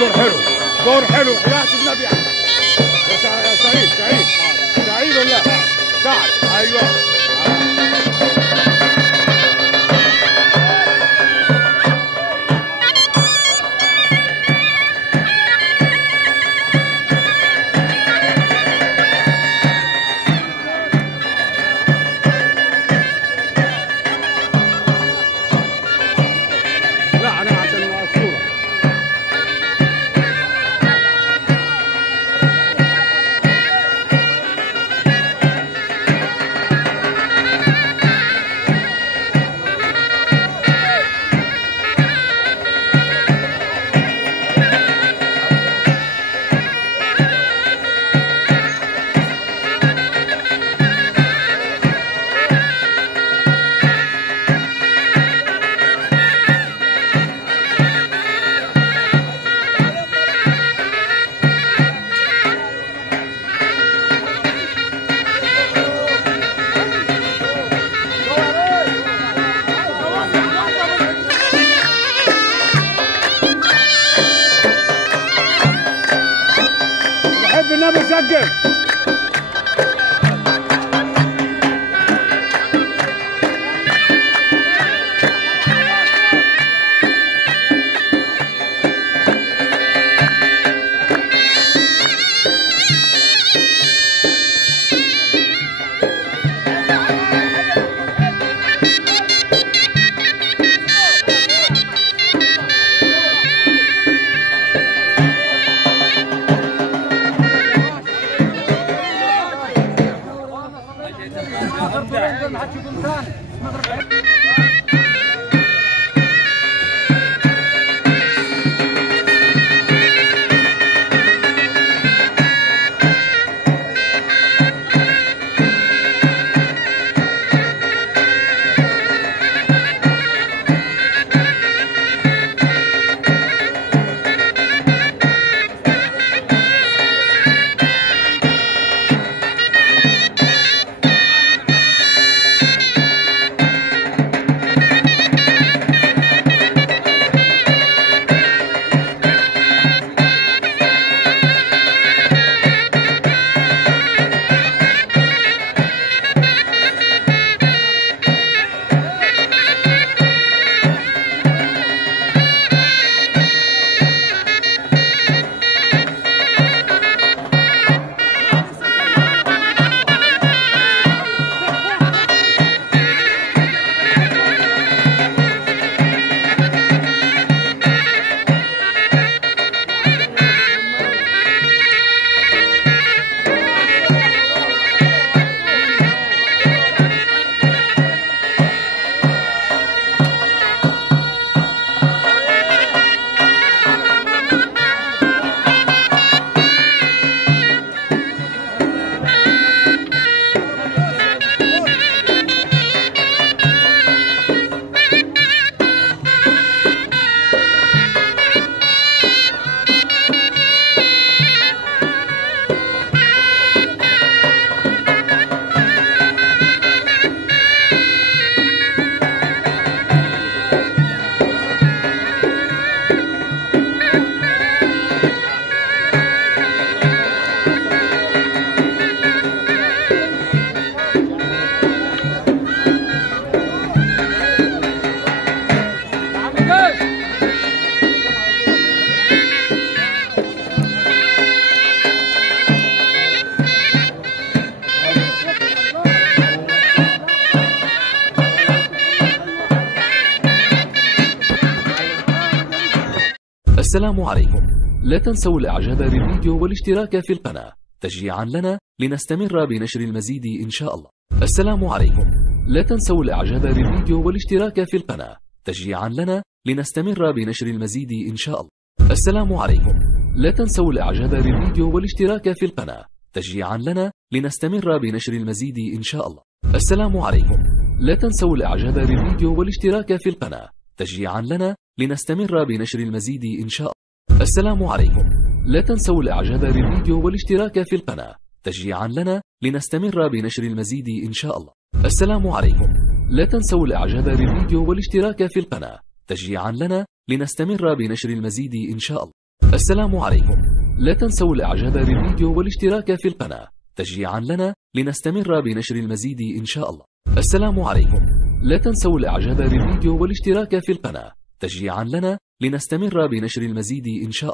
دور حلو، دور حلو. يا النبي يا سعيد، سعيد ولا سعد؟ ايوه. لا انا عشان الصوره. بحب النبي سجل. السلام عليكم. لا تنسوا الاعجاب بالفيديو والاشتراك في القناة تشجيعا لنا لنستمر بنشر المزيد ان شاء الله. السلام عليكم. لا تنسوا الاعجاب بالفيديو والاشتراك في القناة تشجيعا لنا لنستمر بنشر المزيد ان شاء الله. السلام عليكم. لا تنسوا الاعجاب بالفيديو والاشتراك في القناة تشجيعا لنا لنستمر بنشر المزيد ان شاء الله. السلام عليكم. لا تنسوا الاعجاب بالفيديو والاشتراك في القناة تشجيعا لنا لنستمر بنشر المزيد ان شاء الله. السلام عليكم. لا تنسوا الاعجاب بالفيديو والاشتراك في القناة تشجيعا لنا لنستمر بنشر المزيد ان شاء الله. السلام عليكم. لا تنسوا الاعجاب بالفيديو والاشتراك في القناة تشجيعا لنا لنستمر بنشر المزيد ان شاء الله. السلام عليكم. لا تنسوا الإعجاب بالفيديو والاشتراك في القناة تشجيعا لنا لنستمر بنشر المزيد إن شاء الله. السلام عليكم. لا تنسوا الإعجاب بالفيديو والاشتراك في القناة تشجيعا لنا لنستمر بنشر المزيد إن شاء الله.